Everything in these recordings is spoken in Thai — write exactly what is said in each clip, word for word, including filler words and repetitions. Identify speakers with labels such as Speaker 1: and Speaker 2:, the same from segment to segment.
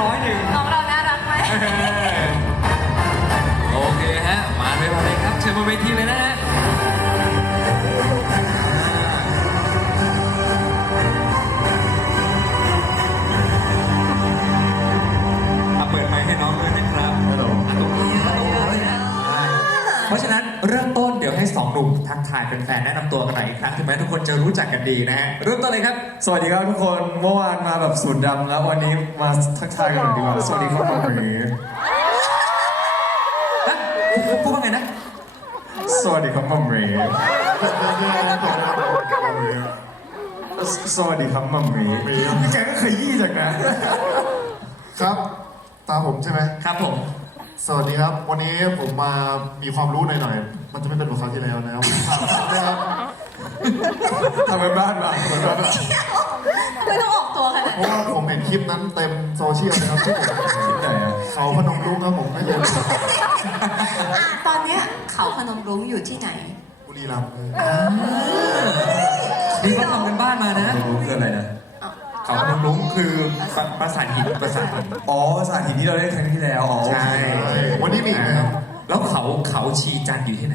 Speaker 1: ร้อยหนึ่ง
Speaker 2: น้องเราน่ารักไหม
Speaker 1: โอเคฮะมาเลยมาเลยครับเชิญบนเวทีเลยนะฮะเปิดไมค์ให้น้องด้วยนะครับฮัลโหลตรงนี้ตรงนี้นะเพราะฉะนั้นเริ่มต้นเดี๋ยวให้สองหนุ่มทักทายแฟนๆแนะนำตัวกันหน่อยอีกครั้งถึงแม้ทุกคนจะรู้จักกันดีนะฮะเริ่มต้นเลยครับ
Speaker 3: สวัสดีครับทุกคนเมื่อวานมาแบบสูตรดำแล้ววันนี้มาทักทายกันหน่อยดีกว่าสวัสดีครับมัมหมี
Speaker 1: นะพูดว่าไงนะ
Speaker 3: สวัสดีครับมัมหมีสวัสดีครับมัมหมีพี่แกก็เคยยี่จากนะครับ
Speaker 4: ตามผมใช่ไหม
Speaker 1: ครับผม
Speaker 4: สวัสดีครับ วันนี้ผมมามีความรู้หน่อยๆ มันจะไม่เป็นเหมือนคราวที่แล้วนะครับนะครับ
Speaker 3: ทำเป็นบ้านมาเหมือนแบบ
Speaker 2: ไม่ต้องออกตัวขนาด
Speaker 4: เพราะว่าผมเห็นคลิปนั้นเต็มโซเชียลนะครับที่ผม
Speaker 3: ไหนอะ
Speaker 4: เขาพนมรุ้งครับผมไม่รู้
Speaker 2: อ่ะตอนเนี้ยเขาพนมรุ้งอยู่ที่ไหน
Speaker 4: บุรีรัมย์
Speaker 1: นี่เขาทำเป็นบ้านมานะ
Speaker 3: รู้คืออะไรนะ
Speaker 1: เขาพนมรุ้งคือปราสาทหินปราสาทหิน
Speaker 3: อ๋อสถานที่นี้เราได้ครั้งที่แล้วอ๋อ
Speaker 1: ใช่
Speaker 4: วันนี้มีอีกนะครับ
Speaker 1: แล้วเขาเขาชีจันทร์อยู่ที่ไหน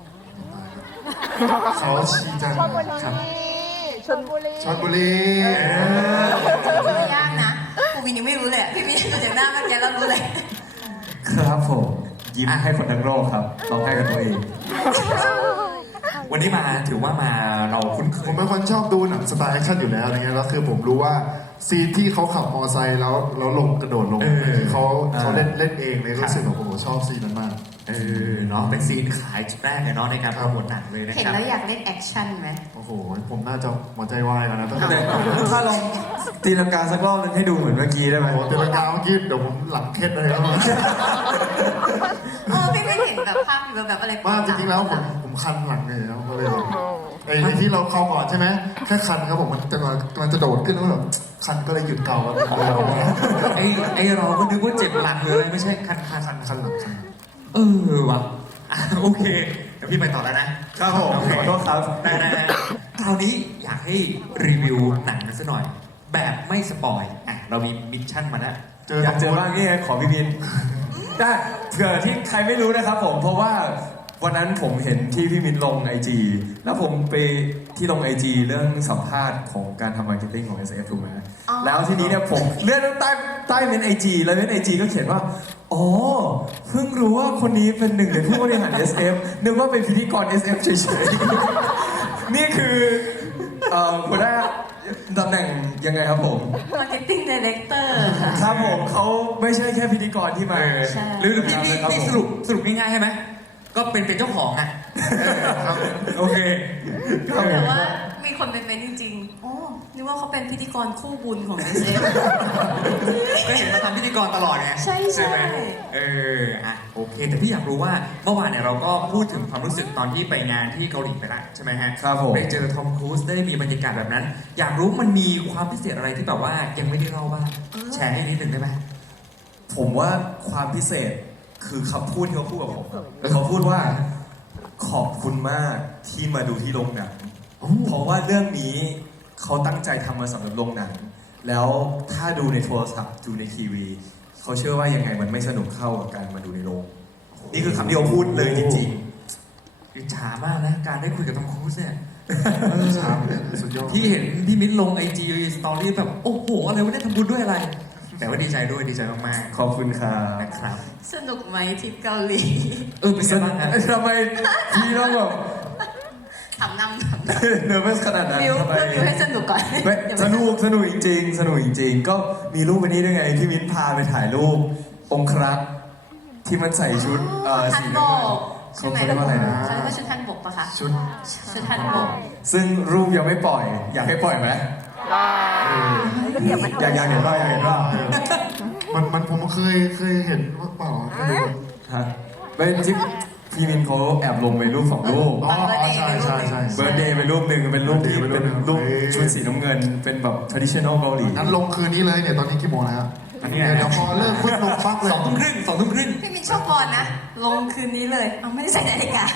Speaker 4: เขาชีจันทร์
Speaker 1: ครับ
Speaker 5: ชลบุรี
Speaker 4: ชลบุรี
Speaker 2: ไม่ยากนะกูวินยังไม่รู้เลยอะพี่วินดูจากหน้าเมื่อกี้แล้วรู้เลย
Speaker 3: ครับผมยิ้มให้คนทั้งโลกครับร้องไห้กับตัวเอง
Speaker 1: วันนี้มาถือว่ามาเราคุ้นเค
Speaker 4: ผ
Speaker 1: ย
Speaker 4: มเป็นคนชอบดูหนังสไตล์แอคชั่นอยู่แล้วอะไรเงี้ยแล้วคือผมรู้ว่าซีนที่เขาขับมอเตอร์ไซค์แล้วแล้วลงกระโดดลงเขาเขาเล่นเล่นเองเลยรู้สึกแบบโอ้โหชอบซีนนั้นมาก
Speaker 1: เออเนาะเป็นซีนขายจุดแรกเลยเนาะในการโปรโมทหนังเลยนะ
Speaker 2: เห็น
Speaker 1: ครับ
Speaker 2: แล้วอยากเล่นแอคชั่นไหม
Speaker 4: โอ้โหผมน่าจะหัวใจวายแล้วนะตั้งแต่
Speaker 3: ถ้าลองตีลังกาสักรอบนึงให้ดูเหมือนเมื่อกี้ได้ไหม
Speaker 4: โอ้โหเตีลังกาเมื่อกี้เดี๋ยวผมหลังเคล็ดเลยครับ
Speaker 2: เออพี่ไม่เห็นแบบภาพแบบแบบอะไร
Speaker 4: ว่าจริงๆแล้วผมผมคันหลังเลยครับก็เลยแบบไอ้ที่เราเข้าก่อนใช่ไหมแค่คันครับผมมันจะกำลังจะโดดขึ้นแล้วแบบคันก็เลยหยุดเกาแล้ว
Speaker 1: ไอ้ไอ้เราก็นึกว่าเจ็บหลังเลยไม่ใช่คันคัน
Speaker 4: คันคันหลังคัน
Speaker 1: เออว่ะอ่ะโอเคเดี๋ยวพี่ไปต่อแล้วนะครับ
Speaker 3: ผมขอโทษครับ
Speaker 1: ได้ได้ได้คราวนี้อยากให้รีวิวหนังกันสักหน่อย แบบไม่สปอยอ่ะเรามีมิชชั่นมาแล้ว
Speaker 4: เจอ
Speaker 3: อยากเจอบ้างนี่ไงขอพี่บินได้เผื่อที่ใครไม่รู้นะครับผมเพราะว่าวันนั้นผมเห็นที่พี่มินลงไอจีแล้วผมไปที่ลงไอจีเรื่องสัมภาษณ์ของการทำมาร์เก็ตติ้งของ เอส เอฟ ถูกไหมแล้วทีนี้เนี่ยผมเลื่อนใต้ใต้เมนไอจีแล้วเมนไอจีก็เขียนว่าอ๋อเพิ่งรู้ว่าคนนี้เป็นหนึ่งในผู้บริหาร เอส เอฟ นึกว่าเป็นพิธีกร เอส เอฟ เฉยๆ นี่คือเอ่อหัวหน้าตำแหน่งยังไงครับผม
Speaker 2: มาร์เก็ตติ้งดีเรคเตอร์ค่ะ
Speaker 3: ครับผมเขาไม่ใช่แค่พิธีกรที่มา
Speaker 2: ใช่
Speaker 1: หรือหรือพี่พี่
Speaker 3: ครับ
Speaker 1: พี่
Speaker 3: ผม
Speaker 1: สรุปสรุปง่ายๆใช่ไหมก็เป็นเป็นเจ้าของอ่ะโอเค
Speaker 2: แต่ว่ามีคนเป็นเมนจริงๆโอ้นึกว่าเขาเป็นพิธีกรคู่บุญของ เอส เอฟ
Speaker 1: ก็เห็นมาทำพิธีกรตลอดไง
Speaker 2: ใช่ใช่
Speaker 1: ไหมเอออ่ะโอเค แต่พี่อยากรู้ว่าเมื่อวานเนี่ยเราก็พูดถึงความรู้สึกตอนที่ไปงานที่เกาหลีไปแล้วใช่ไหมฮะ
Speaker 3: ครับผม
Speaker 1: ได้เจอทอมครูซได้มีบรรยากาศแบบนั้น อยากรู้มันมีความพิเศษอะไรที่แบบว่ายังไม่ได้เล่าบ้างแชร์ให้นิดหนึ่งได้ไหม
Speaker 3: ผมว่าความพิเศษคือคำพูดที่เขาพูดกับผมเขาพูดว่าขอบคุณมากที่มาดูที่โรงหนังเพราะว่าเรื่องนี้เขาตั้งใจทำมาสำหรับโรงหนัง แล้วถ้าดูในโทรศัพท์ดูในทีวีเขาเชื่อว่ายังไงมันไม่สนุกเข้ากับการมาดูในโรงนี่คือคำที่เขาพูดเลยจริง
Speaker 1: อิจฉามากนะการได้คุยกับทอมครูซเนี่ย
Speaker 4: สามเนี่ยสุดยอด
Speaker 1: ที่เห็นพี่มิ้นลงไอจีสตอรี่แบบโอ้โหอะไรวะเนี่ยทำบุญด้วยอะไร แต่ว่าดีใจด้วยดีใจมาก
Speaker 3: ๆขอบคุณครับ
Speaker 1: ๆนะครับ
Speaker 2: สนุกไหมทริปเกาหลี
Speaker 1: เออเป็นไงบ้างฮะ
Speaker 3: ทำไมพี่ต้องแบบ
Speaker 2: ถามนำถามน
Speaker 3: เนอร์เวสขนาดนั้น
Speaker 2: ำวิว
Speaker 3: ทำไม
Speaker 2: เพื่อวิวให้สนุกก่อน
Speaker 3: ไม่
Speaker 2: เดี๋ยว
Speaker 3: สนุกสนุกจริงๆ สนุกจริงๆ ก็มีรูปอันนี้ด้วยไงพี่มิ้นพาไปถ่ายรูปองครักษ์ที่มันใส่ชุดเอ่อ
Speaker 2: ทัน
Speaker 3: สี
Speaker 2: โบ
Speaker 3: น้ำเงิน
Speaker 2: ก
Speaker 3: เขาเขาเรียกว่าอะไรนะ
Speaker 2: เขาเรียกว่าชุดทันบกปะคะ
Speaker 4: ชุด
Speaker 2: ชุดทันบก
Speaker 3: ซึ่งรูปยังไม่ปล่อย อยากให้ปล่อยไหมอยากอยากเห็นว่าอยากเห็นว่า
Speaker 4: มันมันผมเคยเคยเห็นว่าเปล่าไม่รู้
Speaker 3: ฮะเป็นจิ๊บพี่มินเขาแอบลงไปรูปสองรูป
Speaker 4: อ๋อใช่ใช่ใช่
Speaker 3: เบิร์ดเดย์เป็นรูปหนึ่งเป็นรูปที่
Speaker 4: Birthday
Speaker 3: เป็นรูป
Speaker 4: เอ้ย
Speaker 3: ชุดสีน้ำเงิน เป็นแบบ traditional เกาหลี
Speaker 4: งั้นลงคืนนี้เลยเนี่ยตอนนี้กี่โมงแล้ว
Speaker 1: อันนี้
Speaker 4: เดี๋ยวพอเลิกปุ๊บลงปั๊บเลย
Speaker 1: สองทุ่มครึ่งสองทุ่มครึ่ง
Speaker 2: พี่มินชอบบอลนะ ลงคืนนี้เลย เอาไม่ได้ใส่นาฬิกา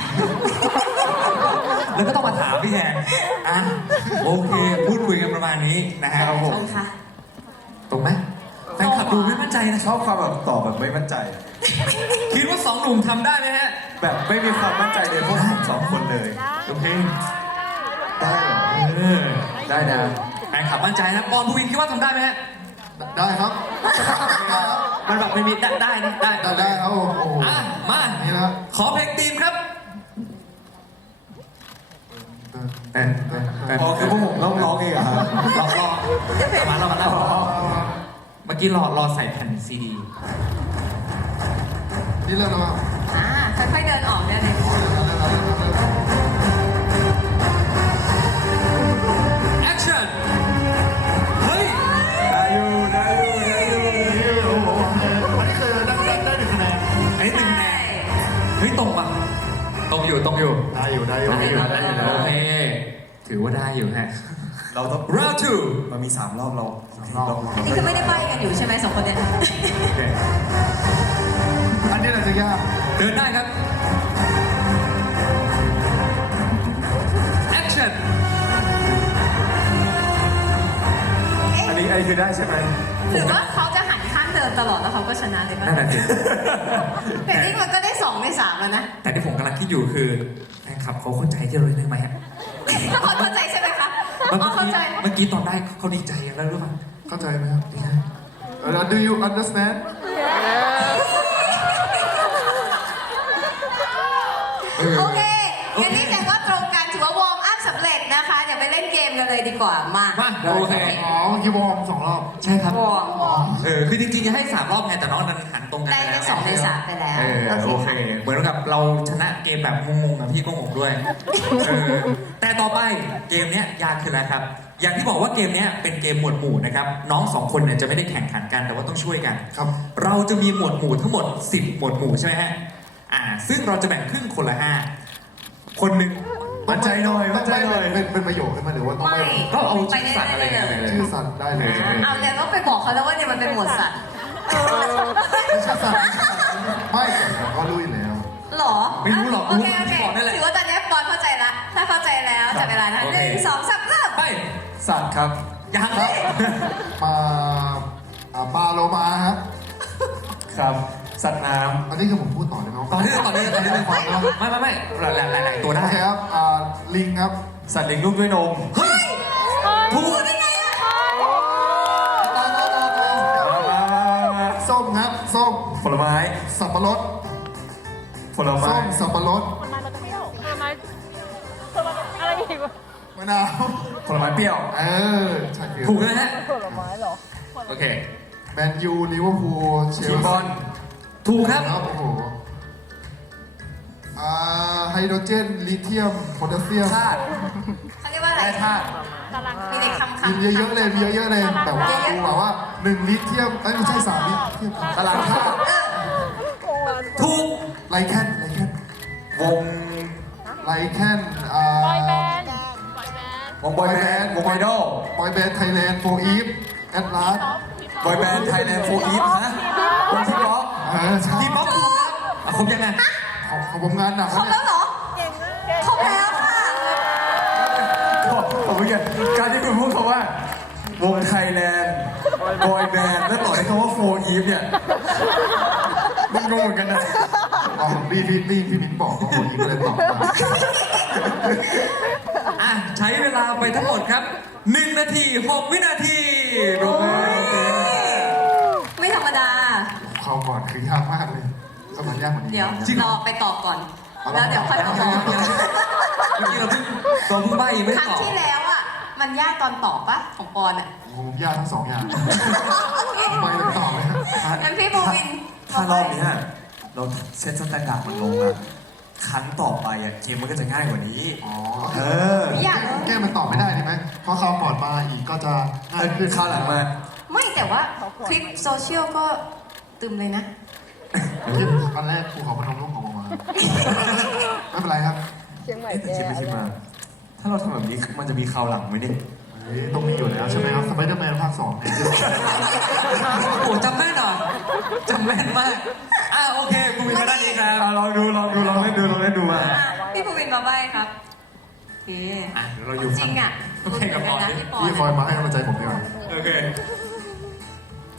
Speaker 1: แล้วก็ต้องมาถามพี่แทนอ่ะโอเค พูดคุยกันประมาณนี้นะฮะ
Speaker 3: ครับผม
Speaker 2: ตรงค่ะ
Speaker 1: ตรงไหมแฟนคลับดูไม่มั่นใจนะ
Speaker 3: ชอบความแบบตอบแบบไม่มั่นใจ
Speaker 1: คิดว่าสองหนุ่มทำได้ไหมฮะ
Speaker 3: แบบไม่มีความมั่นใจในพวกผมสองคนเลย
Speaker 1: โอเค
Speaker 3: ได้เหรอ
Speaker 1: เออ
Speaker 3: ได้นะ
Speaker 1: แฟนคลับมั่นใจนะปอนภูวินคิดว่าทำได้ไหมฮะ
Speaker 4: ได้ครับ
Speaker 1: มันแบบไม่มีได้ได้นะได้
Speaker 4: ได้ได้ครับผมโอ้โห
Speaker 1: อ่ะมา
Speaker 4: นี่นะ
Speaker 1: ขอเพลงธีมครับ
Speaker 4: เต้นเต้นเต้น
Speaker 3: พอคือพวกผมต้องร้องเองอะครับ
Speaker 1: รอรอมาเรามาแล้วเมื่อกี้รอรอใส่แผ่นซีดี
Speaker 4: นี่เรื่องแล้วครับ
Speaker 2: อ่าค่อยๆเดินออกเนี่ยเลย
Speaker 1: แอคชั่นเฮ้ย
Speaker 3: ได้อยู่ได้อยู่ได้อยู่
Speaker 4: อันนี้คือได้ได้ได้หนึ่งคะแนน
Speaker 1: ไอ้หนึ่งแนนเฮ้ยตรงป่ะตรงอยู่ตรงอยู่
Speaker 4: ได้อยู่ได้อยู่
Speaker 1: ได้อยู่ได้อยู่โอเคถือว่าได้อยู่ฮะ
Speaker 3: เราต้อง
Speaker 1: round two
Speaker 3: มันมีสามรอบเราเรา
Speaker 2: นี่คือไม่ได้ใบกันอยู่ใช่ไหมสองคนเนี่ย
Speaker 4: อันนี้น่าจะยาก
Speaker 1: เดินได้ครับ action
Speaker 3: อันนี้อันนี้คือได้ใช่ไหม
Speaker 2: หรือว่าเขาจะหันข้างเดิมตลอดแล้วเขาก็ชนะเลยป่ะ
Speaker 1: นั่นแหละสิ
Speaker 2: แต่นี่มันก็ได้สองในสามแล้วนะ
Speaker 1: แต่ที่ผมกำลังคิดอยู่คือแฟนคลับเขาเข้าใจที่เราเล่นไหมฮะ
Speaker 2: ทุกคนเข้าใจใช่ไหมคะ
Speaker 1: เมื่
Speaker 2: อ๋อ
Speaker 1: อ
Speaker 2: เข้า
Speaker 1: กี้
Speaker 2: ใจ
Speaker 1: เมื่อกี้ตอนได้เขาดีใจแล้วหรือเปล่า
Speaker 4: เข้าใจไหมครับเออ do you understand
Speaker 2: โอเคงั้นนี่แสดงว่าตรงกันถือว่าวอร์มอัพสำเร็จนะคะ เดี๋ยวไปเล่นเกมกันเลยดีกว่า มา
Speaker 1: มาโอเค
Speaker 4: อ๋อเมื่อกี้วอร์มสองรอบ
Speaker 1: ใช่ครับ
Speaker 2: วอร์มวอร์ม
Speaker 1: เออคือจริงๆจะให้สามรอบไงแต่น้องดันหันตรงกัน
Speaker 2: ได้
Speaker 1: ป
Speaker 2: ใน
Speaker 1: แล้ว
Speaker 2: สองในสามไปแล้ว
Speaker 1: เออโอเค เหมือนกับเราชนะเกมแบบงงๆกับพี่ก็งงด้วยเออแต่ต่อไปเกมเนี้ยยากขึ้นแล้วครับ อย่างที่บอกว่าเกมเนี้ยเป็นเกมหมวดหมู่นะครับน้องสองคนเนี่ยจะไม่ได้แข่งขันกันแต่ว่าต้องช่วยกัน
Speaker 4: ครับ
Speaker 1: เราจะมีหมวดหมู่ทั้งหมดสิบหมวดหมู่ใช่ไหมฮะอ่า ซึ่งเราจะแบ่งครึ่งคนละห้าคนหนึ่ง
Speaker 3: มั่นใจหน่อยมั่นใจหน่อย
Speaker 4: เป็นเป็นประโยคขึ้นมาหรือว่าต้อง
Speaker 2: ไม่
Speaker 4: ไป
Speaker 1: ก็เอาชื่อสัตว์อะไร
Speaker 2: ไป
Speaker 1: กัน
Speaker 2: เรื่อยๆเลย
Speaker 4: ชื่อสัตว์ได้เลยใช่ไหม
Speaker 2: เอาเนี่ยต้องไปบอกเขาแล้วว่าเนี่ยมันเป็นหมวดสัตว์
Speaker 4: ไม่ใช่สัตว์ไม่แต่เราก็รู้อยู่แล้ว
Speaker 2: หรอ
Speaker 1: ไม่รู้หรอก
Speaker 2: โอเคโอเค
Speaker 1: บอกได้เลย
Speaker 2: ถือว่าตอนนี้ปอนเข้าใจละ ถ้าเข้าใจแล้วจับเวลานะหนึ่งสองสามเริ่ม
Speaker 1: ไป
Speaker 3: สัตว์ครับ
Speaker 1: ยัง
Speaker 4: ครับปลาอ่าปลาโลมาฮะ
Speaker 3: ครับ สัตว์น้
Speaker 4: อันนี้คือผมพูดต่อได้ไหม
Speaker 1: ตอนนี้ตอนนี้ตอนนี้ไม่ไม่ไม่หลายหลายหลายตัว
Speaker 4: โอ
Speaker 1: ได้
Speaker 4: เคครับอ่าลิงครับ
Speaker 3: ำสัตว์เลี้ยงลูกด้วยนม
Speaker 1: เฮ้ยถูก
Speaker 2: ได้ไงอะ
Speaker 4: ต่อต่อต่อต่อ
Speaker 3: มามามามา
Speaker 4: ส้มครับส้ม
Speaker 3: ผลไม้
Speaker 4: สับปะรด
Speaker 3: ผลไม้
Speaker 4: ส้มสับปะรด
Speaker 5: ผลไม้มันก็เปรี้ยวผลไม้ผลไม้อะไรอีกวะ
Speaker 4: มะนาว
Speaker 3: ผลไม้เปรี้ยว
Speaker 4: เออใช่คือ
Speaker 1: ถูกนะฮะ
Speaker 5: ผลไม้เหรอ
Speaker 1: โอเค
Speaker 4: แมนยูลิเวอร์พูลเช
Speaker 3: ที
Speaker 4: ล
Speaker 3: มบอ
Speaker 4: ซี
Speaker 3: ล
Speaker 1: ถูกครับ
Speaker 4: ครับโอ้โหอ่าไฮโดรเจนลิเธียมโพแทสเซียม
Speaker 3: ธาตุ
Speaker 2: เขาเรียกว่าอะไร
Speaker 3: แร่ธาตุ
Speaker 5: ตาราง
Speaker 2: มีเด็กคำคำ
Speaker 4: มีเยอะๆเลยมีเยอะๆเลยแต่ว่าแบบว่าหนึ่งลิเธียมเอ้ยไม่ใช่สามลิเธียม
Speaker 3: ตารางธาตุ
Speaker 1: ถูก
Speaker 4: ไลแคนไลแคน
Speaker 3: วง
Speaker 4: ไลแคนอ่า
Speaker 5: บอยแบนด์บอยแบนด์
Speaker 3: วงบอยแบนด์วงไอดอล
Speaker 4: บอยแบนด์ไทยแลนด์โฟอีฟแอดลาส
Speaker 3: บอยแบนด์ไทยแลนด์โฟอีฟฮะวงที่ล็อก
Speaker 4: เออใช่
Speaker 1: ทีป๊อปถูกครับอ่ะครบยังไง
Speaker 4: ของของผมงานหนัก
Speaker 2: ครบ
Speaker 4: เนี่
Speaker 2: แล้
Speaker 4: ยว
Speaker 2: เหรอครบแล้วค่ะ
Speaker 3: ผมเมื่อกี้การที่คุณพูดคำว่าวงไทยแลนด์บอยแบนด์แล้วต่อด้วยคำว่าโฟอีฟเนี่ยมันงงเหมือนกันนะ
Speaker 4: อ๋อพี่พี่พี่พี่มิ้นบอกว่าโฟอีฟก็เลยตอบมา
Speaker 1: อ่ะใช้เวลาไปทั้งหมดครับหนึ่งนาทีหกวินาทีปรบมือ
Speaker 2: ไม่ธรรมดา
Speaker 4: เขาก่อนคือยากมากเลยสมัยยากกว่านี้
Speaker 2: เดี๋ยวรอไปตอบก่อน แล้วเดี๋ยวค่อยมาบอก
Speaker 1: เมื่อกี้เราเพิ่งเราเพิ่งใบยังไม่
Speaker 2: ค
Speaker 1: ได้
Speaker 2: รั้ง
Speaker 1: ตอบ
Speaker 2: ที่แล้วอ่ะ มันยากตอนตอบปะของปอนอ่ะ
Speaker 4: ผมยากทั้งสองอย่างไปเลยตอบเลย
Speaker 2: งั้นพี่บูวิน
Speaker 3: ถ้ารอบเนี้ยเราเซตสแตนดาร์ดมันลงอะครั้งต่อไปอะเกมมันก็จะง่ายกว่านี้
Speaker 4: อ๋อ
Speaker 3: เออ
Speaker 2: อยาก
Speaker 4: แก้มันตอบไม่ได้ใช่ไหมเพราะคำปอดมาอีกก็จะง่ายขึ้น
Speaker 3: ข้าวหลังมา
Speaker 2: ไม่แต่ว่าคลิปโซเชียลก็ตึมเลยนะ
Speaker 4: คลิปอันแรกภูเขาพนมรุ้งของออกมาไม่เป็นไรครับ
Speaker 5: เชียงใหม่
Speaker 3: เอ๊ะแต่
Speaker 5: แย่
Speaker 3: คิดไปคิดมา ถ้าเราทำแบบนี้มันจะมีคราวหลังไหมเนี่ย
Speaker 4: เฮ้ยต้องมีอยู่แล้วใช่ไหมครับสไปเดอร์แมนภาคสองเนี่ย
Speaker 1: โอ้จำแม่นเหรอจำแม่นมากอ่ะโอเคคุณมีมาด้านนี้ครับ
Speaker 3: อ่ะลองดูลองดูลองเล่นดูลองเล่นดูมา
Speaker 2: อ่ะพี่บูวินมาใบ้ครับโอเค
Speaker 1: อ่ะเดี๋ยวเราอยู่
Speaker 2: จริงอ่ะ
Speaker 1: โอเคกับปอน
Speaker 2: นะ
Speaker 1: ดิ
Speaker 2: พี่ปอน
Speaker 4: พี่คอยมาให้กำลังใจผมดีกว่า
Speaker 1: โอเค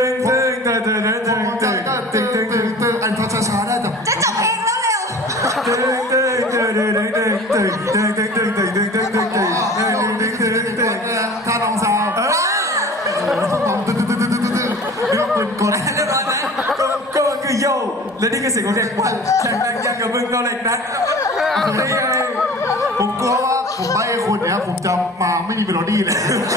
Speaker 3: ตึงตึงตึงตึงตึ
Speaker 4: ผม
Speaker 3: ง
Speaker 4: จะ
Speaker 3: ตึง
Speaker 4: ก็
Speaker 3: ตึ
Speaker 4: ตึ
Speaker 3: ง
Speaker 4: ง
Speaker 3: ตึ
Speaker 4: ตึ
Speaker 3: ง
Speaker 4: งตึงอันพัชช้าได้แต่
Speaker 2: จะจบเพลงแล้วเร็ว
Speaker 3: ตึงตึงตึงตึงตึงตึงตึงตึงตึงตึงตึงตึงตึงตึงตึงตึงตึงตึง
Speaker 4: ถ้าลองซาวผมตึงตึงตึงตึงตึงตึงเรื่องปืนกล
Speaker 1: เรียบร้อยไหม
Speaker 3: ก็ก็คือโยและนี่คือสิ่งของเด็กวันแข่งแรงยังกับมึงก็เล็กนัดนี่ไง
Speaker 4: ผมกลัวว่าผมใบ้คุณเนี่ยผมจะมาไม่มีเมโลดี้เลย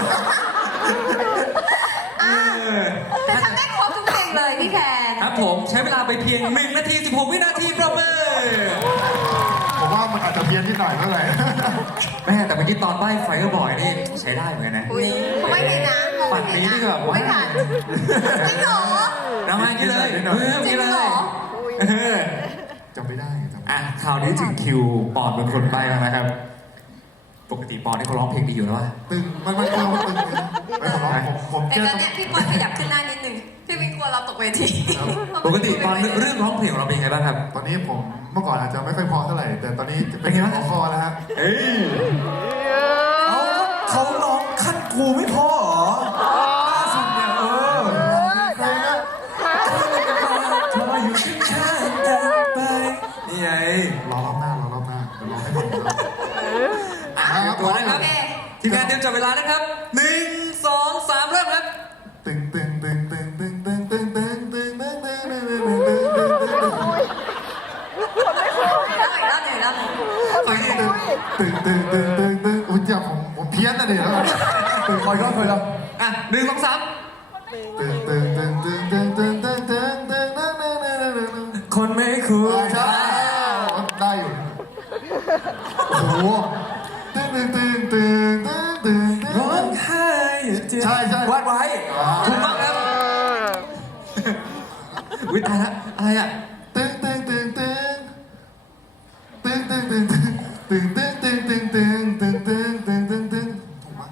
Speaker 2: อ่ะแต่ทำได้ครบทุกเพลงเลยพี่แคน
Speaker 1: ครับผมใช้เวลาไปเพียงหนึ่งนาทีสิบหกวินาทีประเมิน
Speaker 4: ผมว่ามันอาจจะเพี้ยนที่หน่อยเท่าไหร่
Speaker 1: แม่แต่เมื่อกี้ตอนใบ้ไฟเออร์บอยนี่ใช้ได้เหมือนกันนะ
Speaker 2: อุ้ยเขาไม่เพลงนะง
Speaker 1: ฝั่งนี้นี่แบบว่า
Speaker 2: ไม่ผ่านจริงเหรอ
Speaker 1: เรามาอย่างนี้เลยเออ
Speaker 2: จริ
Speaker 1: นี้
Speaker 2: ง
Speaker 1: เล
Speaker 2: เหร
Speaker 1: ย
Speaker 2: อ
Speaker 1: เออ
Speaker 4: จำไม่ได้จำไม่ได้
Speaker 1: อ่ะคราวนี้ถึงคิวปอนเป็นคนใบ้แล้วนะครับ ปกติปอนนี่เขาร้องเพลงดีอยู่แล้ววะ
Speaker 4: ตึงมันมันเราตึงไม่ผมร้องผมผม
Speaker 2: แต่
Speaker 4: แก้
Speaker 2: ตอน
Speaker 4: ต้อง
Speaker 2: เนี้ยพี่ปอนขยับขึ้นหน้านิดนึงพี่วินกลัวเราตกเวที
Speaker 1: ปกติปอนเรื่องร้องเพลงของเราเป็นยังไงบ้างครับ
Speaker 4: ตอนนี้ผมเมื่อก่อนอาจจะไม่ค่อยพอเท่าไหร่ แต่ตอนนี้จะเป็น
Speaker 1: เป็นไงบ้าง
Speaker 4: พอคอแล้วฮะ
Speaker 1: เอ้ย
Speaker 3: เอาเขาร้องขั้นครูไม่พอเหรอล่าสุดเนี่ยเออ
Speaker 4: ใครนะ
Speaker 3: เธออยู่ข้างๆกันไปนี่ไง
Speaker 4: รอรอบหน้ารอรอบหน้าเดี๋ยวรอให้หมดนะ
Speaker 1: อ่ะเตรียมตัวนะครับ
Speaker 2: โอเค
Speaker 1: ทีมงานเตรียมจับเวลานะครับหนึ่งสองสามเริ่มครับ
Speaker 4: ตึงตึงตึงตึงตึงตึงตึงตึงตึงตึงตึงตึงตึงตึงตึงตึงตึง
Speaker 2: แล้วอีกรอบหนึ่งแล้วหนึ่ง
Speaker 4: ตึงตึงตึงตึงตึงอุ้ยอย่าผมผมเพี้ยนนะเดี๋ยว
Speaker 3: ตึงคอยก็คอยก็
Speaker 1: อ่ะหนึ่งสองสาม
Speaker 4: ตึงตึงตึงตึงตึงตึงตึงตึงตึงตึงตึงตึงตึงตึง
Speaker 3: คนไม่คุ้น
Speaker 4: ใช่ได้อยู่โอ้โหตึงตึงตึงตึงตึงตึงตึ
Speaker 3: ร้อง
Speaker 4: ง
Speaker 3: ไห้เจ็บ
Speaker 4: ใช่ใช่
Speaker 3: วาดไว้
Speaker 1: ถูกต้องครับวิตายละอะไรอ่ะ
Speaker 4: ตึงตึงตึงตึงตึงตึงตึงตึงตึงตึงตึงตึงตึงตึงตึงตึงตึงตึงถูกปะ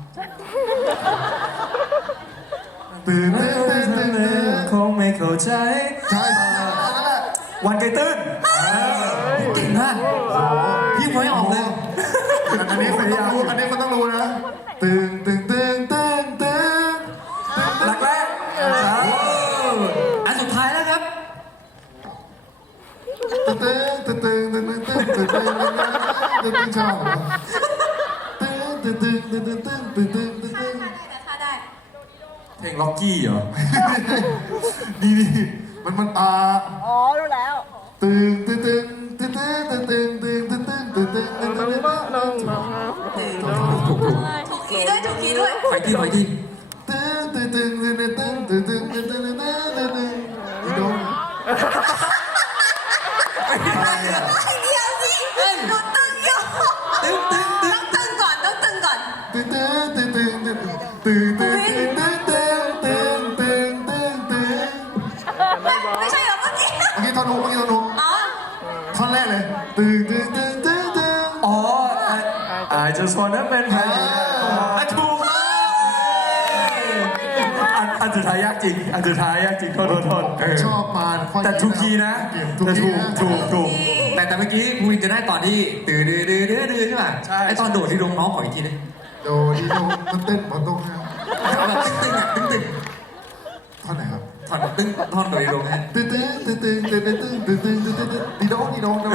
Speaker 4: ตึงตึงตึงตึงตึง
Speaker 3: คงไม่เข้าใจ
Speaker 4: ใช่นั่นแหละ
Speaker 3: วันไกลตื้น
Speaker 1: เก่งมากพี่ไม่ออกเลย
Speaker 4: อันนี้คนต้องรู้อันนี้คนต้องรู้นะตึงตึงตึงตึงตึง
Speaker 3: หลักแรกสาม
Speaker 1: อันสุดท้ายแล้วครับ
Speaker 4: ตึงตึงตึงตึงตึงตึงตึงตึงตึงตึงตึงชอบตึงตึงตึงตึงตึงตึงตึงตึงตึงตึง
Speaker 2: ถ้าได้
Speaker 3: เพลงล็อกกี้เหรอ
Speaker 4: ดีดีมันมันตา
Speaker 5: อ๋อ รู้แล้ว
Speaker 4: ตึงตึงตึงตึงตึงตึงตึงตึงตึงตึงตึงตึงตึงตึงตึงตึง
Speaker 1: ถูกถูก
Speaker 2: ถูกคีย์ด้วยถูกคีย์ด้วย
Speaker 1: ไปที่ไปที่
Speaker 4: ตึงตึงตึงตึงตึงตึงตึงตึงตึงตึงตึงตึงตึงอีโดน
Speaker 2: ไอเดียวสิหนูตึงอยู่
Speaker 1: ตึ้งตึ้งตึ้
Speaker 2: ต้อง งตึงก่อนต้องตึงก่อน
Speaker 4: ตึงตึงตึงตึงตึงตึงตึงตึงตึงตึงตึงตึงตึงตึง
Speaker 2: ไม่ไม่ใช่เหรอเมื่อกี้
Speaker 4: เมื่อกี้ท่อนฮุกเมื่อกี้ท่อนฮุก
Speaker 2: อ๋อ
Speaker 4: ท่อนแรกเลยตึงตึงตึงตึงตึง
Speaker 3: อ๋อ I just wanna เป็นใครอ่ะถูกแล้วอันอันสุดท้ายยากจริง อันสุดท้ายยากจริงโทษโทษโทษเออ
Speaker 4: ชอบปาน
Speaker 3: แต่ถูกคีย์นะ
Speaker 4: ถูก
Speaker 3: แต่
Speaker 4: คี
Speaker 3: ถู
Speaker 4: ย์
Speaker 3: ก
Speaker 4: นะ
Speaker 3: ถูกถูก
Speaker 1: แต่แต่เมื่อกี้ภูวินจะได้ตอนที่ตื่นดื้อดื้อดื้อดื้อใช่ป่ะ
Speaker 3: ใช่
Speaker 1: ไอตอนโดดที่ลงน้องขออีกทีนึง
Speaker 4: โดดีโดมันเต้นบนตรงนะ
Speaker 1: เอาแบบตึ้งตึ้งอ่ะตึ้งตึ้ง
Speaker 4: ท่อนไหนครับ
Speaker 1: ถอนตึ้งท่อนโดดที่ลงฮะ
Speaker 4: ตึงตึงตึงตึงตึงตึงตึงตึงตึงตึงตึงดีโดดีโดดีโด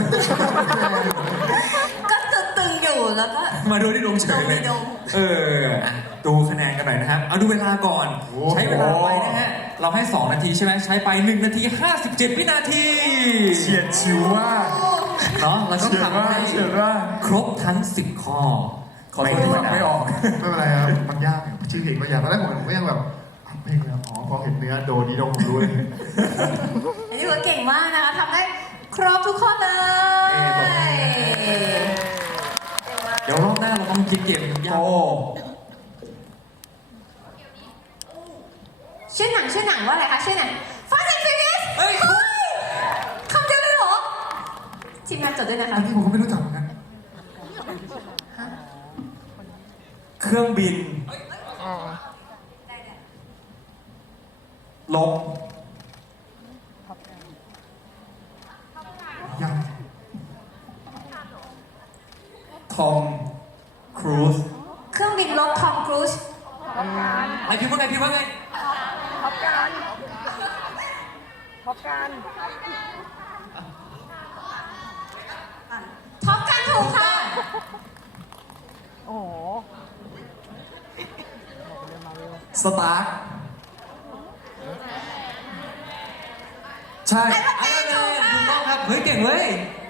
Speaker 2: ก็ตึงตึงอยู่แล้วก็
Speaker 1: มาดูที่ลงเฉยเลย
Speaker 2: โดม
Speaker 1: เอออ่ะดูคะแนนกันหน่อยนะครับ เอาดูเวลาก่อน ใช้เวลาไปนะฮะ เราให้สองนาทีใช่ไหมใช้ไปหนึ่งนาทีห้าสิบเจ็ดวินาที
Speaker 3: เฉียดชิวว่า
Speaker 1: เนาะเราต้อง
Speaker 3: เฉียด
Speaker 1: ทำ
Speaker 3: ว่า
Speaker 1: ให้
Speaker 3: เฉียดว่า
Speaker 1: ครบทั้งสิบข้อ
Speaker 3: ขอโทษที่ฟังไม่ออก
Speaker 4: ไม่เป็นไรครับมันยากชื่อเพลงก็ยากตอนแรกผมก็ยังแบบเพลงอ๋อพอเห็นเนื้อโดดีโดผมรู้เลย
Speaker 2: อันนี้ถือว่าเก่งมากนะคะทำได้ครบทุกข้อเลย
Speaker 1: เดี๋ยวรอบหน้าเราต้องคิดเกมยาก
Speaker 3: โอ้
Speaker 2: ชื่อหนังชื่อหนังว่าอะไรคะชื่อหนัง Fast and Furious
Speaker 1: เฮ้ย
Speaker 2: คำเดียวเลยเหรอทีมงานจดด้วยนะคะ
Speaker 4: อันนี้ผมก็ไม่รู้จักเหมือนกัน
Speaker 3: เครื่องบินลบ
Speaker 4: ยัง
Speaker 3: ทอม ครูซ
Speaker 2: เครื่องบินลบทอมครูซ
Speaker 1: ไอพิมพ์ว่าไงพิมพ์ว่าไง
Speaker 5: ท็อปกันท็อปกัน
Speaker 2: ท็อปกันถูกค่ะ
Speaker 5: โอ้โห
Speaker 3: สตาร์ทใช่
Speaker 1: ไอ้เรื่องถูกต้องครับ เฮ้ยเก่งเว้ย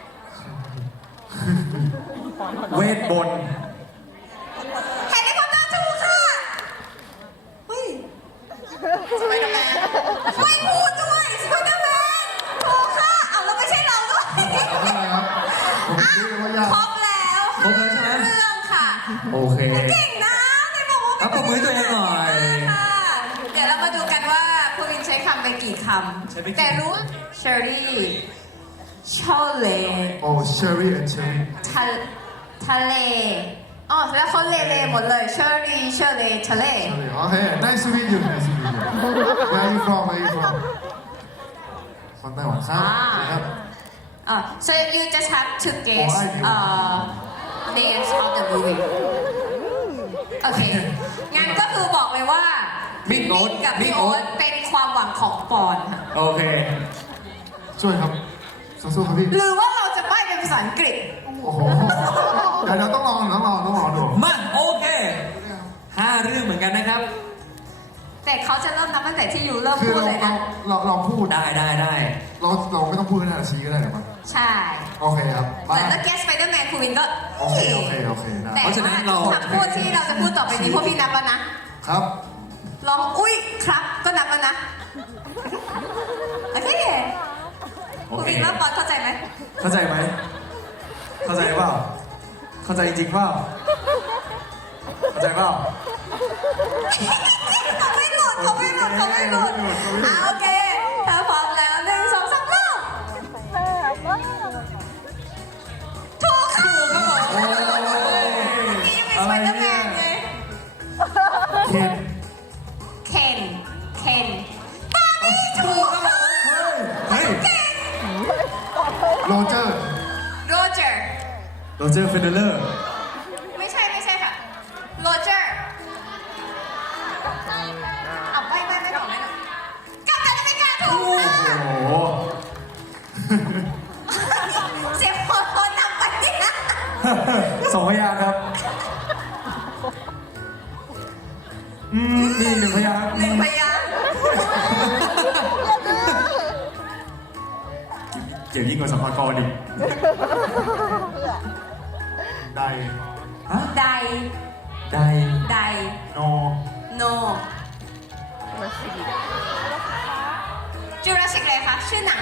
Speaker 3: เวทบนต์
Speaker 2: แฮร์รี่พอตเตอร์ถูกค่ะเฮ้ยสไปเดอร์แมนไม่พูดด้วยสไปเดอร์แมนถูกค่ะเอาแล้วไม่ใช่เราด้วย
Speaker 4: เอาไม่เป็นไรครับผมรู้เลยว่ายาก
Speaker 2: ครบแล้ว
Speaker 1: ครบแล้วใช่ไหม
Speaker 2: เรื่องค่ะ
Speaker 1: โอเค
Speaker 2: เก่งนะในบอกว่า
Speaker 1: รับปรบมือให้ตัวเองหน่อย
Speaker 2: ค่ะคำแต่รู้เชอรี่ชอเล
Speaker 4: โอ้เชอรี่แอนด์เชอรี่
Speaker 2: ทะทะเลอ๋อแล้วเขาเลเลหมดเลยเชอรี่เชอเลทะเล
Speaker 4: โอเค nice to meet you nice to meet you where are you from where are you from คนไต้หวันครับครับ
Speaker 2: อ่า so you just have to
Speaker 4: โอ้
Speaker 2: guess
Speaker 4: ไอ้เดียว
Speaker 2: uh names of the movie โอเค งั้นก็คือบอกเลยว่า
Speaker 1: Big Oat
Speaker 2: กับ
Speaker 1: Big
Speaker 2: พี่
Speaker 1: Oat
Speaker 2: โอ๊ตเป็นความหวังของปอนค่ะ
Speaker 1: โอเค
Speaker 4: ช่วยครับสู้ๆครับพี่
Speaker 2: หรือว่าเราจะใบ้เป็นภาษาอังกฤษ
Speaker 4: โอ้โหเดี๋ยวเดี๋ยวต้องลองต้องลองต้องลองดู
Speaker 1: มาโอเคห้าเรื่องเหมือนกันนะครับ
Speaker 2: แต่เขาจะเริ่มนับตั้งแต่ที่ยูเริ่ม
Speaker 4: คือ
Speaker 2: พูด
Speaker 4: เรา
Speaker 2: เลย
Speaker 4: เรา
Speaker 2: นะ
Speaker 4: เราเราพูด
Speaker 1: ได้ได้ได้
Speaker 4: เราเราไม่ต้องพูดก็ได้ชี้ก็ได้หรอครับ
Speaker 2: ใช่
Speaker 4: โอเคครับมา
Speaker 2: แต่ถ้า guess Spider-Man คูวินก็
Speaker 4: โอเคโอเคโอเคได้
Speaker 2: แต่
Speaker 1: เพราะฉะนั้นเรา
Speaker 2: คำพูดที่เราจะพูดต่อไปนี้พวกพี่นับแล้วนะ
Speaker 4: ครับ
Speaker 2: ลองอุ้ยครับก็นับแล้วนะ โอเค
Speaker 1: โอ
Speaker 2: คู
Speaker 1: เค
Speaker 2: วินว่าปอนเข้าใจไหม
Speaker 3: เข้าใจไหมเข้าใจเปล่าเข้าใจจริงเปล่าเข้าใจเปล่า
Speaker 2: เขาไม่หลุดเขาไม่หลุดเขาไม่หลุดอ่ะโอเคถ้าพร้อมแล้วหนึ่งสองสามเริ่มถูกค่ะนี่ยังเป็นสไปเดอร์แมนไง
Speaker 4: เคน
Speaker 2: เคนเคนตอนนี้ถูกค่ะ
Speaker 1: เฮ้ย
Speaker 4: โรเจอร์
Speaker 2: โรเจอร์
Speaker 3: โรเจอร์เฟเดเลอร์
Speaker 2: ไม่ใช่ไม่ใช่ค่ะโรเจอร์เอาไปไปไปของนั่นน่ะกัปตันอเมริกาถูกค่ะ
Speaker 3: โอ้โห
Speaker 2: เสียงโคตรนำไปนะ
Speaker 3: สองพยางค์ครับอืมนี่หนึ่งพยางค์
Speaker 2: หนึ่งพยางค์
Speaker 3: เกี่ยวยิ่งกว่าสัมภากรอีก
Speaker 4: ได
Speaker 2: ได
Speaker 3: ได
Speaker 2: ได
Speaker 4: โน
Speaker 2: โนจูราสสิกเลยค่ะชื่อหนัง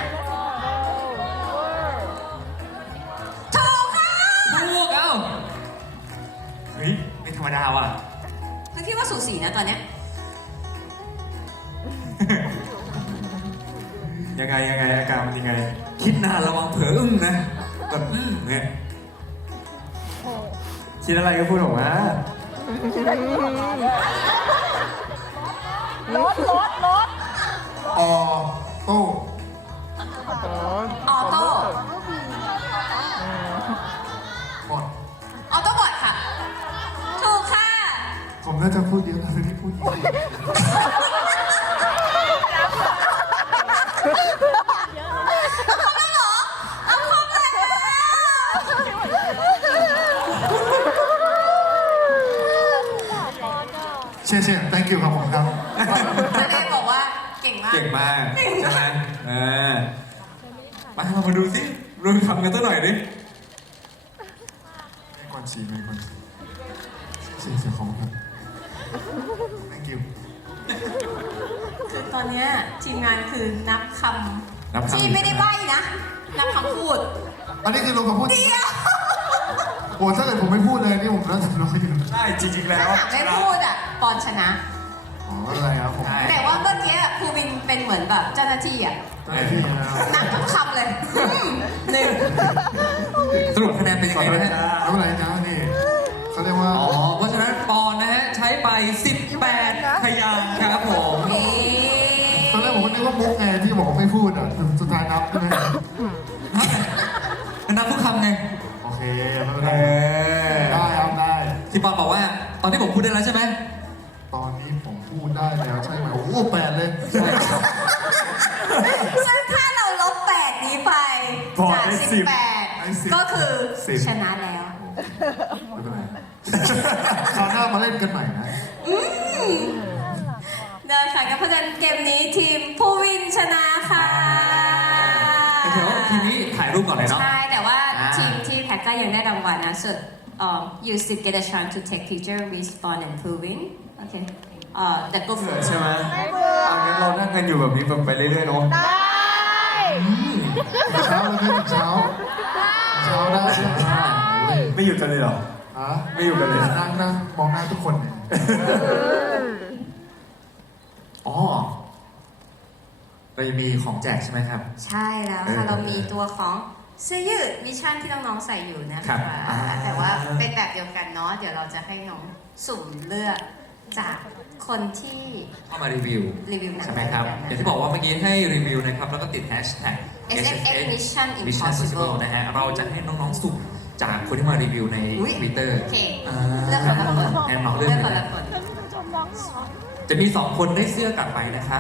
Speaker 2: ถูกค่ะ
Speaker 1: ถูกเอ้าเฮ้ยไม่ธรรมดาว่ะ
Speaker 2: คือพี่ว่าสูสีนะตอนเนี้ย
Speaker 3: ยังไงยังไงอาการมันยังไง
Speaker 1: คิดนานระวังเผลออึ้งนะแบบอึ้งเนี่ย
Speaker 3: คิดอะไรก็พูดออกมา
Speaker 5: รถรถรถ
Speaker 4: ออโต้
Speaker 2: ออโต้
Speaker 4: บอด
Speaker 2: ออโต้บอทค่ะ ถูกค่ะ
Speaker 4: ผมน่าจะพูดเยอะแต่ไม่ได้พูดเยอะ
Speaker 2: เอาครบเลยแล้ว
Speaker 4: เช่เช่ thank you ครับผมครับ
Speaker 2: แม่บอกว่าเก่งมาก
Speaker 1: เก่งมากใช่ไหมเออมาเรามาดูสิรวมคำกันสักหน่อยดิ
Speaker 4: ไม่ควรชี้ไม่ควรชี้เช่เช่ของครับ thank you
Speaker 2: คือตอนเนี้ยทีมงานคือนับค
Speaker 1: นับ
Speaker 2: ำ
Speaker 1: คำ
Speaker 2: ที่ไม่ได้ใบ้นะ นับคำพูด
Speaker 4: อันนี้คือลงมาพูด
Speaker 2: เดียว
Speaker 4: โอ้ถ้าเกิดผมไม่พูดเลยนี่ผมน่าจะน้อยอยู่
Speaker 3: ได้จริงๆแล้
Speaker 2: ถ้าว หากไม่พูดอ่ะปอนชนะ
Speaker 4: อ๋ออะไรครับผม
Speaker 1: ใช่
Speaker 2: แต่ว่าเมื่อกี้ครูวินเป็นเหมือนแบบเจ้าหน้าที่อ่ะ
Speaker 4: อะไรที่นะครับ
Speaker 2: นับทุกคำเลยอืมหนึ่ง
Speaker 1: สรุปคะแนนเป็นยังไงนะฮะ
Speaker 4: แล้วอะไรนะนี่เขาเรียกว่า
Speaker 1: อ๋อ เพราะฉะนั้นปอนนะฮะ ใช้ไป สิบแปด พยางค์ครับผม
Speaker 2: นี่
Speaker 4: ตอนแรกผมก็นึกว่ามุกไงที่บอกว่าไม่พูดอ่ะสุดท้ายนับใช่ไหม
Speaker 1: นับทุกคำไง
Speaker 4: โอเคไม่เป็น
Speaker 3: เอ
Speaker 4: ไร
Speaker 3: อ
Speaker 4: ได้ครับได้
Speaker 1: ที่ปอนบอกว่า ตอนที่ผมพูดได้แล้วใช่ไหม
Speaker 4: ตอนนี้ผมพูดได้แล้วใช่ไหมโอ้โหแปดเลย
Speaker 2: ซึ่งถ้าเราลบแปดนี้ไป
Speaker 3: บอก
Speaker 2: จาก
Speaker 3: ได้
Speaker 2: สิ
Speaker 3: สิ
Speaker 2: บบ แปด
Speaker 4: ได้สิบ
Speaker 2: ก็คือ
Speaker 4: สิบ
Speaker 2: ชนะแล้ว
Speaker 4: ไม่เป็นไรคราวหน้ามาเล่นกันใหม่นะ
Speaker 2: เดินค่ะกับเพราะฉะนั้นเกมนี้ทีมผู้วินชนะค่ะ
Speaker 1: แต่เดี๋ยวทีนี้ถ่ายรูปก่อนเลยเนาะ
Speaker 2: ใช่ แต่ว่า
Speaker 1: อ่า
Speaker 2: ทีมที่แพ็กก็ยังได้รางวัลนะ so um, you still get a chance to take picture with Spawn and Proving okay uh, that go
Speaker 3: เผื่
Speaker 2: for
Speaker 3: อใช่ไหมเอางั้นเรานั่งกันอยู่แบบนี้แบบไปเรื่อยๆเนาะ
Speaker 5: ได้
Speaker 4: เช้าเลยไหมเช้าเช้าได้ใช่ไหม
Speaker 3: ไม่หยุดกันเลยเหรอ
Speaker 4: ฮะ
Speaker 3: ไม่อยู่กันเลย
Speaker 4: นั่งนั่งมองหน้าทุกคนเนี่ย
Speaker 1: อ๋อก็จะมีของแจกใช่ไหมครับ
Speaker 2: ใช่แล้ว
Speaker 1: เอ
Speaker 2: ค่ะ
Speaker 1: อ
Speaker 2: เรามีตัวของเสื้อยืดมิชชั่นที่น้องๆใส่อยู่นะ
Speaker 1: ครั
Speaker 2: คะ
Speaker 1: บอ่า
Speaker 2: แต่ว่าเป็นแบบเดียวกันเนาะเดี๋ยวเราจะให้น้องสุ่มเลือกจากคนที่
Speaker 1: เข้ามารีวิว
Speaker 2: รีวิวหนัง
Speaker 1: ใช่ไหมครับ อย่างที่บอกว่าเมื่อกี้ให้รีวิวนะครับ แล้วก็ติดแฮชแท็ก
Speaker 2: เอส เอฟ เอฟ Mission
Speaker 1: Mission
Speaker 2: Impossible
Speaker 1: Impossible นะฮะ เราจะให้น้องๆสุ่มจากคนที่มารีวิวใน
Speaker 2: อุ๊ย
Speaker 1: Twitter
Speaker 2: โอเค
Speaker 1: อ่า
Speaker 2: เลือกคนละคน
Speaker 1: แอนน้องเลื
Speaker 2: เลื
Speaker 1: อ
Speaker 2: อก ก
Speaker 1: เล
Speaker 2: คน
Speaker 1: ย
Speaker 2: ละคน
Speaker 1: จะมีสองคนได้เสื้อกลับไปนะครับ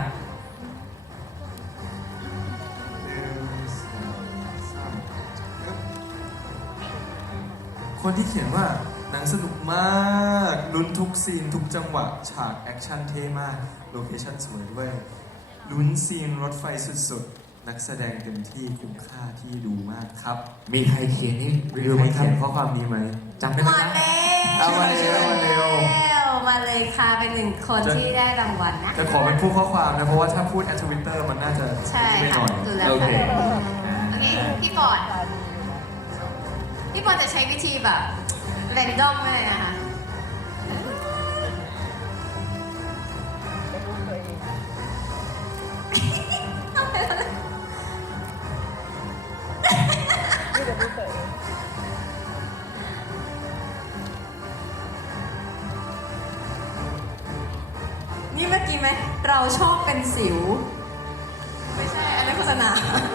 Speaker 3: คนที่เขียนว่าหนังสนุกมากลุ้นทุกซีนทุกจังหวะฉากแอคชั่นเท่มากโลเคชั่นสวยด้วยลุ้นซีนรถไฟสุดๆ นักแสดงเต็มที่คุ้มค่าที่ดูมากครับ
Speaker 1: มีใครเขียนนี่รีวิว
Speaker 3: ใคร
Speaker 1: บ้างครั
Speaker 3: เขี
Speaker 1: บ
Speaker 3: ยนข้อความนี้ไหม
Speaker 1: จำได้ไหม
Speaker 2: มา
Speaker 1: ครับ
Speaker 2: แล้ว
Speaker 3: เอามาเร็วมาเร็ว
Speaker 2: มาเลยค่ะเป็นหนึ่งคนที่ได้รางวัลนะ
Speaker 3: จะขอเป็นผู้ข้อความนะ เพราะว่าถ้าพูดแอดทวิตเตอร์มันน่าจะ
Speaker 2: ใช่
Speaker 3: ไม่ห
Speaker 2: ค่ะ
Speaker 3: น่อย
Speaker 2: ดูแล้ว
Speaker 1: โอ
Speaker 2: ค่ะ
Speaker 1: เค
Speaker 2: โอเค พี่ปอด พี่ปอดจะใช้วิธีแบบแรนดอมเลยนะคะ นี่เมื่อกี้ไหม เราชอบเป็นสิว ไม่ใช่ อันนั้นโฆษณา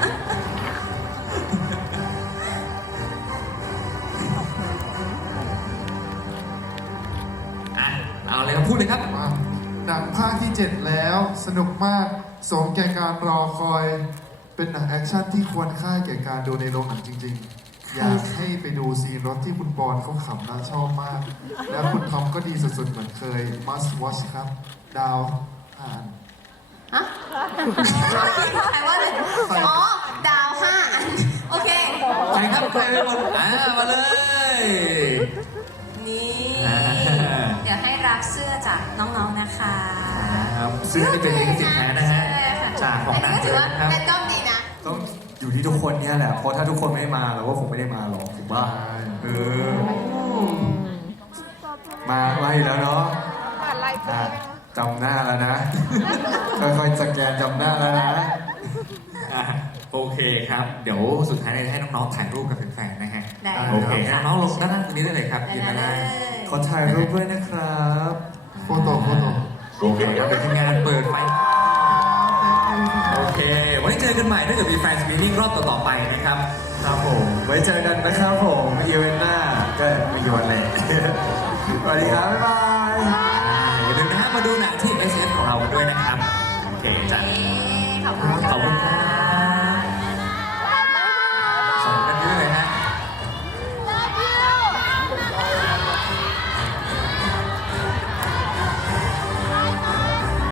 Speaker 1: อ่ะเอาเลยครับพูดเลยครับ
Speaker 4: มาหนังภาคที่ เจ็ด แล้วสนุกมากสมแก่การรอคอย เป็นหนังแอคชั่นที่ควรค่าแก่การดูในโรงหนังจริง ๆ อยากให้ไปดูซีนรถที่คุณบอลเขาขำน่าชอบมาก แล้วคุณทอมก็ดีสุดๆ เหมือนเคย must watch ครับ ดาวอ่าน
Speaker 2: ฮะใครว่าเลยอ๋อ ดาวห้าอัน โอเค
Speaker 1: ใครครับใครเป็นคนอ่ามาเลย
Speaker 2: นี่
Speaker 1: อ่า
Speaker 2: เดี๋ยวให้รับเสื้อจากน้องๆนะคะ
Speaker 1: ครับเสื้อที่เป็นลิขสิทธิ์แท้นะฮะ
Speaker 2: ใช่ค่ะ
Speaker 1: จากของหนัง
Speaker 2: อันนี้ก็ถือว่า
Speaker 1: ครับ
Speaker 2: แรนดอมดีนะ
Speaker 3: ต้องอยู่ที่ทุกคนเนี่ยแหละ เพราะถ้าทุกคนไม่มาเราก็คงไม่ได้มาหรอกถูกป่ะเออ มามาอีกแล้วเนาะอ่ะจำหน้าแล้วนะ ค่อยๆสแกนจำหน้าแล้วนะ
Speaker 1: อ่ะโอเคครับ เดี๋ยวสุดท้ายให้น้องๆถ่ายรูปกับแฟนๆนะฮะ
Speaker 2: ได้
Speaker 1: โอเคให้น้องๆลงด้านล่างตรงนี้ได้เลยครับยืนด้านล่าง
Speaker 3: ขอถ่ายรูปด้วยนะครับ
Speaker 4: โฟโต้โฟโต้
Speaker 1: โอเคครับเดี๋ยวทีมงานเปิดไฟโอเค วันนี้เจอกันใหม่ถ้าเกิดมีแฟนสกรีนิ่งรอบต่อๆไปนะครับ
Speaker 3: ครับผม ไว้เจอกันนะครับผมอีเวนต์หน้าก็ไม่กี่วันเลยสวัสดีครับ บ๊ายบาย
Speaker 1: อย่าลืมนะฮะมาดูหนังที่ เอส เอฟ ของเรากันด้วยนะครับ โอเคจ้ะ
Speaker 2: ขอบคุณ
Speaker 1: ขอบคุณครับ